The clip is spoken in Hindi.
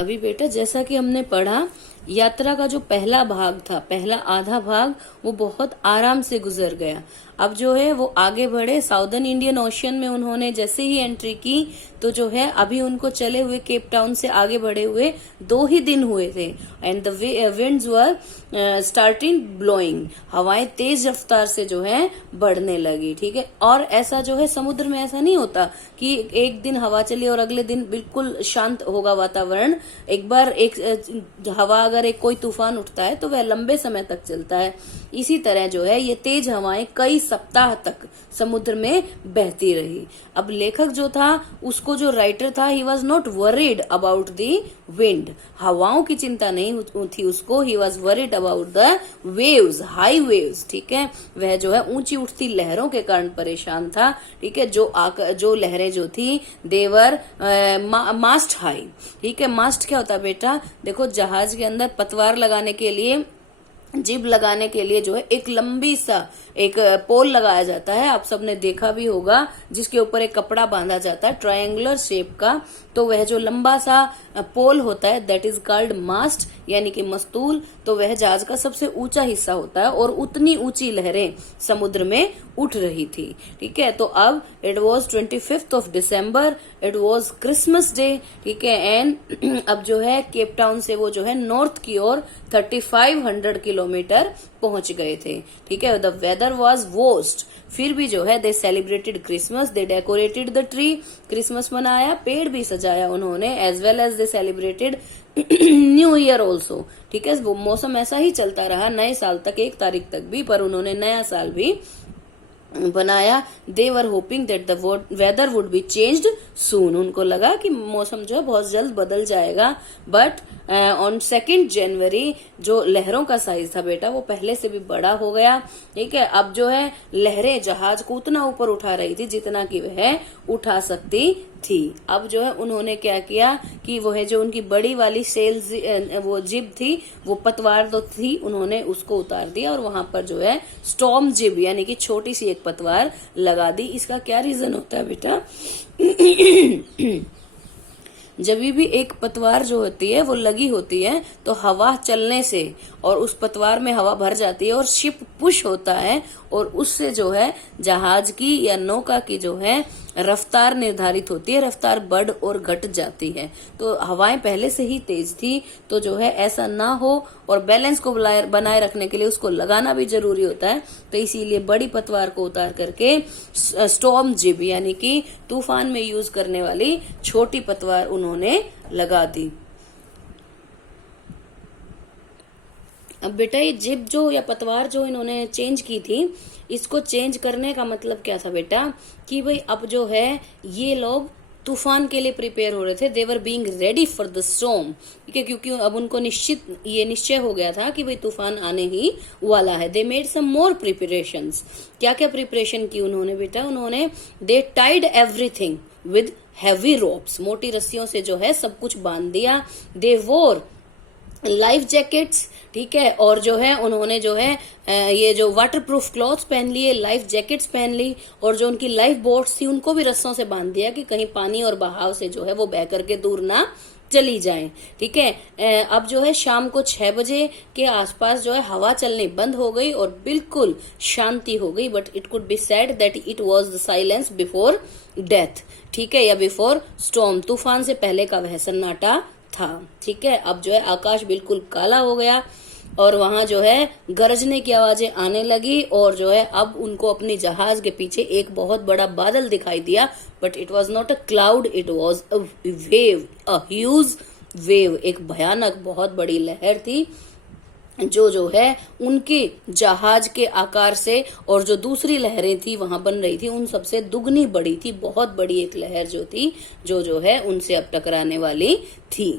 अभी बेटा जैसा कि हमने पढ़ा, यात्रा का जो पहला भाग था, पहला आधा भाग, वो बहुत आराम से गुजर गया। अब जो है वो आगे बढ़े, साउदर्न इंडियन ओशियन में उन्होंने जैसे ही एंट्री की तो जो है अभी उनको चले हुए केप टाउन से आगे बढ़े हुए 2 ही दिन हुए थे। And the winds were starting blowing, हवाएं तेज रफ्तार से जो है बढ़ने लगी। ठीक है, और ऐसा जो है समुद्र में ऐसा नहीं होता कि एक दिन हवा चली और अगले दिन बिल्कुल शांत होगा वातावरण। एक बार एक हवा अगर एक कोई तूफान उठता है तो वह लंबे समय तक चलता है। इसी तरह जो है ये तेज हवाएं कई सप्ताह तक समुद्र में बहती रही। अब लेखक जो था, उसको जो राइटर था, he was not worried about the wind, हवाओं की चिंता नहीं थी उसको। He was worried about the waves, high waves. ठीक है, वह जो है ऊंची उठती लहरों के कारण परेशान था। ठीक है, जो लहरें जो थी देवर मास्ट हाई। ठीक है, मास्ट क्या होता है बेटा, देखो जहाज के अंदर पतवार लगाने के लिए, जिब लगाने के लिए जो है एक लंबी सा एक पोल लगाया जाता है, आप सबने देखा भी होगा, जिसके ऊपर एक कपड़ा बांधा जाता है ट्रायंगुलर शेप का। तो वह जो लंबा सा पोल होता है दैट इज कॉल्ड मास्ट, यानी कि मस्तूल। तो वह जहाज का सबसे ऊंचा हिस्सा होता है और उतनी ऊंची लहरें समुद्र में उठ रही थी। ठीक है, तो अब it was 25th of December, it was Christmas day. ठीक है, एंड अब जो है केप टाउन से वो जो है नॉर्थ की ओर 3500 किलोमीटर पहुंच गए थे। ठीक है, द वेदर वॉज वर्स्ट, फिर भी जो है they celebrated Christmas, they decorated the tree, Christmas मनाया, पेड़ भी सजाया उन्होंने, as well as they celebrated new year also. ठीक है, वो मौसम ऐसा ही चलता रहा नए साल तक, 1 तारीख तक भी, पर उन्होंने नया साल भी बनाया। They were hoping that the weather would be changed soon, उनको लगा कि मौसम जो है बहुत जल्द बदल जाएगा। बट ऑन 2 जनवरी जो लहरों का साइज था बेटा वो पहले से भी बड़ा हो गया। ठीक है, अब जो है लहरें जहाज को उतना ऊपर उठा रही थी जितना कि वह उठा सकती थी। अब जो है उन्होंने क्या किया कि वो है जो उनकी बड़ी वाली सेल्स वो जिब थी, वो पतवार तो थी, उन्होंने उसको उतार दिया और वहां पर जो है स्टॉर्म जिब यानी कि छोटी सी एक पतवार लगा दी। इसका क्या रीजन होता है बेटा, जब भी एक पतवार जो होती है वो लगी होती है तो हवा चलने से और उस पतवार में हवा भर जाती है और शिप पुश होता है और उससे जो है जहाज की या नौका की जो है रफ्तार निर्धारित होती है, रफ्तार बढ़ और घट जाती है। तो हवाएं पहले से ही तेज थी, तो जो है ऐसा ना हो और बैलेंस को बनाए रखने के लिए उसको लगाना भी जरूरी होता है। तो इसीलिए बड़ी पतवार को उतार करके स्टॉर्म जिब यानी कि तूफान में यूज करने वाली छोटी पतवार उन्होंने लगा दी। अब बेटा ये जिब जो या पतवार जो इन्होंने चेंज की थी, इसको चेंज करने का मतलब क्या था बेटा कि भाई अब जो है ये लोग तूफान के लिए प्रिपेयर हो रहे थे। They were being ready for the storm. ठीक है, क्योंकि अब उनको निश्चय हो गया था कि भाई तूफान आने ही वाला है। They made some more preparations. क्या क्या प्रिपरेशन की उन्होंने बेटा, उन्होंने they tied everything with heavy ropes, मोटी रस्सियों से जो है सब कुछ बांध दिया। दे वोर लाइफ जैकेट्स। ठीक है, और जो है उन्होंने जो है ये जो वाटर प्रूफ क्लॉथ्स पहन लिए, लाइफ जैकेट्स पहन ली, और जो उनकी लाइफ बोट्स थी उनको भी रस्सों से बांध दिया कि कहीं पानी और बहाव से जो है वो बह करके दूर ना चली जाए। ठीक है, अब जो है शाम को 6 बजे के आसपास जो है हवा चलनी बंद हो गई और बिल्कुल शांति हो गई। But it could be said that it was the silence before death. ठीक है, या बिफोर स्टॉर्म, तूफान से पहले का वह सन्नाटा था। ठीक है, अब जो है आकाश बिल्कुल काला हो गया और वहां जो है गरजने की आवाजें आने लगी और जो है अब उनको अपनी जहाज के पीछे एक बहुत बड़ा बादल दिखाई दिया। But it was not a cloud, it was a wave, a huge wave, एक भयानक बहुत बड़ी लहर थी जो है उनके जहाज के आकार से और जो दूसरी लहरें थी वहां बन रही थी उन सबसे दुगनी बड़ी थी। बहुत बड़ी एक लहर जो थी जो है उनसे अब टकराने वाली थी।